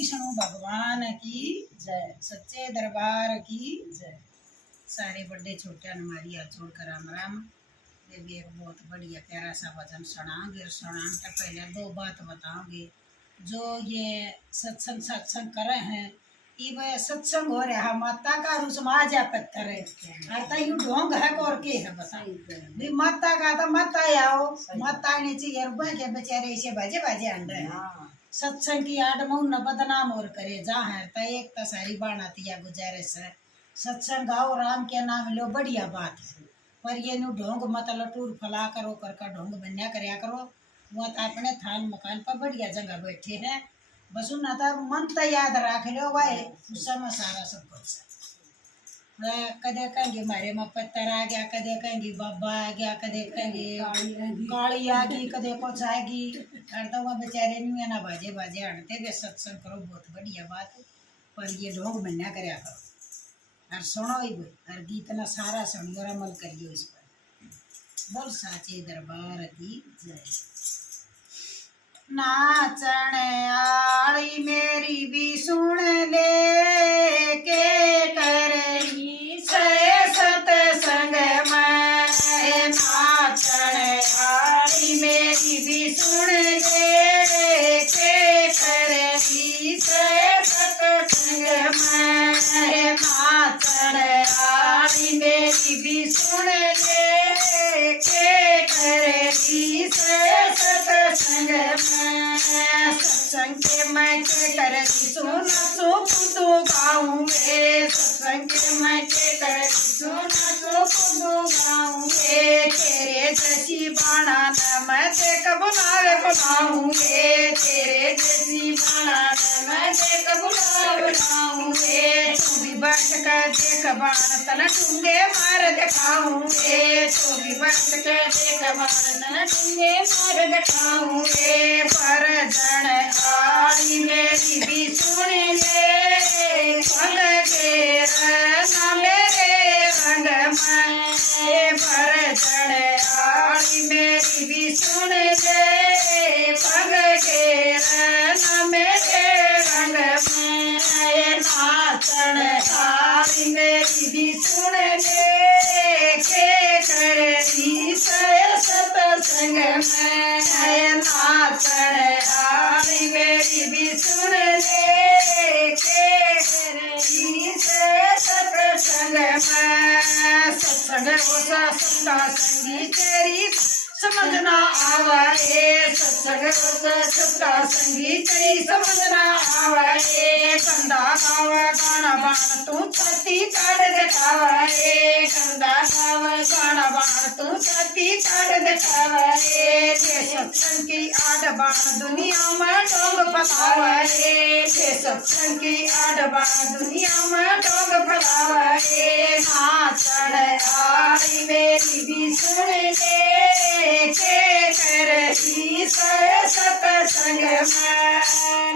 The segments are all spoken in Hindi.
विष्णु भगवान की जय, सच्चे दरबार की जय। सारे बड़े छोटे हमारी हाथ छोड़कर राम राम। ये भी एक बहुत बढ़िया प्यारा सा भजन सुनाओगे और सुनाने से पहले दो बात बताओगे। जो ये सत्संग सत्संग करे हैं ये वह सत्संग हो रहा माता का रुसमा जा पत्थर है अर्थात यू ढोंग है और के है बताओ भी माता का तो माता आओ माता ने चाहिए के बेचारे इसे बाजे बाजे अंडे सत्संग की आडमऊ न बदनाम और करे जहाँ है तो एक तसारी बाणाती या गुजारिश है सत्संग गाओ राम के नाम लो बढ़िया बात है पर ये नु ढोंग मतलब टूर फला करो कर ढोंग बन्या करया करो वो तो अपने थान मकान पर बढ़िया जगह बैठे हैं बस उन मन तो याद रख लो भाई उस समय सारा सब कुछ कदे कहेंगे मारे में पत्थर आ गया कदे कहेंगे बाबा आ गया कदे कहेंगे काली आ गई कदे कुछ आएगी हर तो वह बेचारे नहीं ना बाजे बाजे हटते वे सत्संग करो बहुत बढ़िया बात पर ये ढोंग बन्या करया करो और सुनो ही भाई और गीत ना सारा सुनियो और अमल करियो इस पर बोल साचे दरबार की जय। नाचण आली मेरी भी सुन ले के करी सत्संग में नाचण आली मेरी भी सुन ले के करी सत्संग में नाचण आली मेरी भी सुन ले के करी सत्संग सत्संग के मैं के कर सुना तो गाऊंगे सत्संग के मैं के कर सुना तो गाऊंगे तेरे जैसी बाणा न मैं देख बुलावे बुलाऊंगे तेरे जैसी बाणा न मैं देख बुलावे बुलाऊंगे तू भी बैठ कर देख बाण तना टूंगे मार दिखाऊंगे तू भी बैठ कर देख बाण तना टूंगे मार दिखाऊंगे पर जन आली मेरी भी सुन ले पग के रंग मेरे रंग में पर जन आली मेरी भी सुन ले पग के रंग मेरे रंग में नाचन आली मेरी भी सुन ले के करी सत्संग में नाचन आली मेरी भी सुन ले के करी सत्संग में सत्संग होसा सत्ता संगी तेरी समझना आवाए सत्संग होसा सत्ता संगी तेरी समझना आवाए कंधा गावा गाना बाण तू छाती ताड़ दिखावाए कंधा गावा गाना बाण तू छाती ताड़ दिखावाए ये सत्संग की आड़ बाण दुनिया में डोंग फैलावाए ये सत्संग की आड़ बाण दुनिया में डोंग फैलावाए नाचण आली मेरी भी सुन ले के करही सत्संग में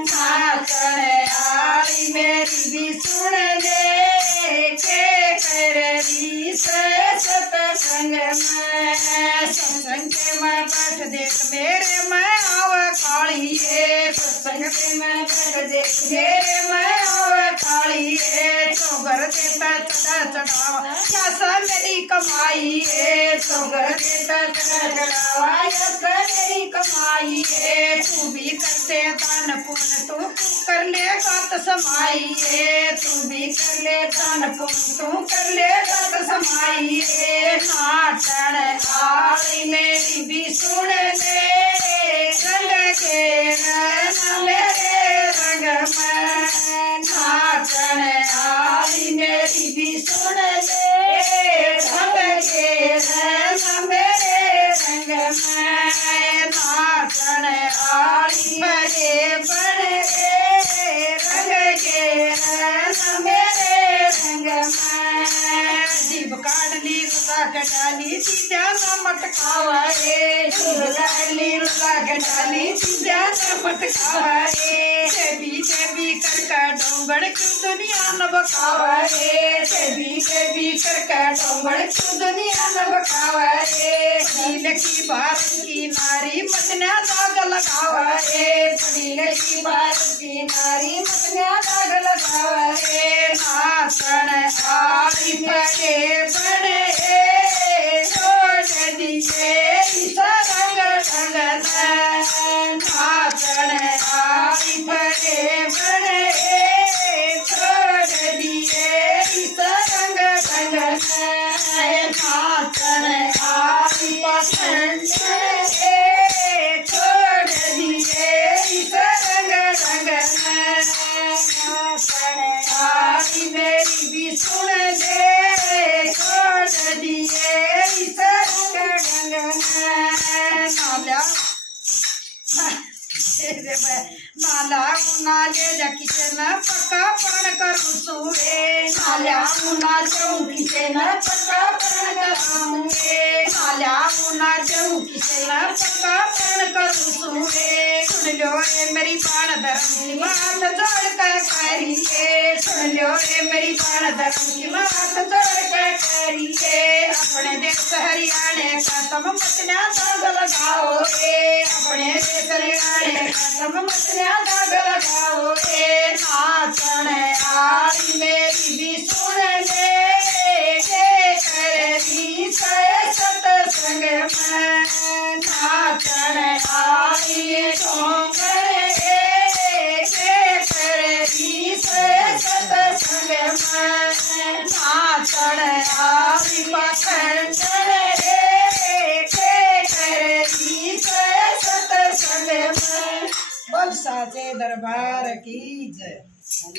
नाचण आली मेरी भी सुन ले के करही सत्संग में सत्संग के मैं बैठ देख मेरे मैं आव काली सत्संग के मैं बैठ देख मेरे मैं आव काली चौगर देता चढ़ा चढ़ावा कैसा मेरी कमाई चौगर देता चढ़ा चढ़ावा कैसा मेरी कमाई तू भी करते दान पुण्य तू कर ले बात समाई तू भी कर ले दान पुण्य तू कर ले बात समाई नाचण आली मेरी भी सुन ले रंग के रंग मेरे रंग में नाचण आली मेरी भी सुन ले रंग के रंग मेरे रंग में नाचण आली बड़े बड़े रंग के रंग मेरे रंग में जीभ काट ली रुका के डाली सीधा नमक खावाए जीभ काट ली रुका के डाली सीधा नमक खावाए देवी देवी कर डोंगड़ क्यों दुनिया न बखावाए देवी देवी कर डोंगड़ क्यों दुनिया न बखावाए नील की भारत की नारी मदना दाग लगावाए नील की भारत की नारी ના લેજા કિચન પક્કા પણ કરું છું રે નાલ્યા ના જવું કિચન પક્કા પણ કરું રે નાલ્યા ના જવું કિચન પક્કા પણ કરું છું રે સુન લ્યો રે મેરી પાણ ધર્મની વાત જોડ કે કરી રે સુન લ્યો રે મેરી પાણ ધર્મની વાત જોડ કે કરી રે अपने देश हरियाणे का तुम मचना दाग लगाओ रे अपने देश हरियाणे का तुम मचना दाग लगाओ रे नाचन आई मेरी भी सुन ले के करी सत्संग में नाचन आई तुम रे के करी सत्संग में नाचन आई पाखंड रे के करी सत्संग में बोल साचे दरबार की जय।